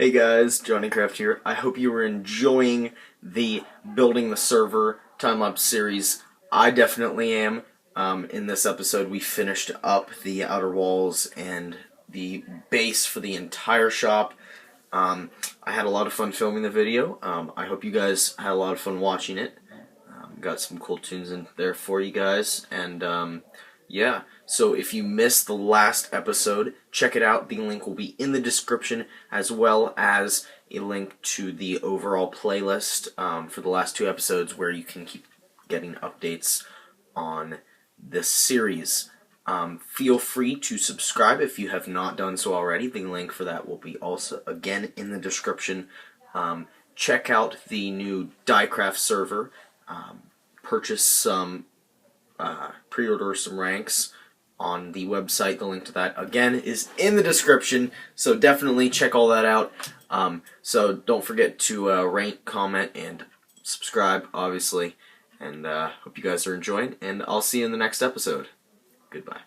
Hey guys, Johnny Craft here. I hope you were enjoying the Building the Server time-lapse series. I definitely am. In this episode, we finished up the outer walls and the base for the entire shop. I had a lot of fun filming the video. I hope you guys had a lot of fun watching it. Got some cool tunes in there for you guys, and yeah, so if you missed the last episode, check it out. The link will be in the description, as well as a link to the overall playlist for the last two episodes, where you can keep getting updates on this series. Feel free to subscribe if you have not done so already. The link for that will be also, again, in the description. Check out the new Diecraft server. Purchase some, pre-order some ranks on the website. The link to that, again, is in the description, so definitely check all that out. So don't forget to rank, comment, and subscribe, obviously, and hope you guys are enjoying, and I'll see you in the next episode. Goodbye.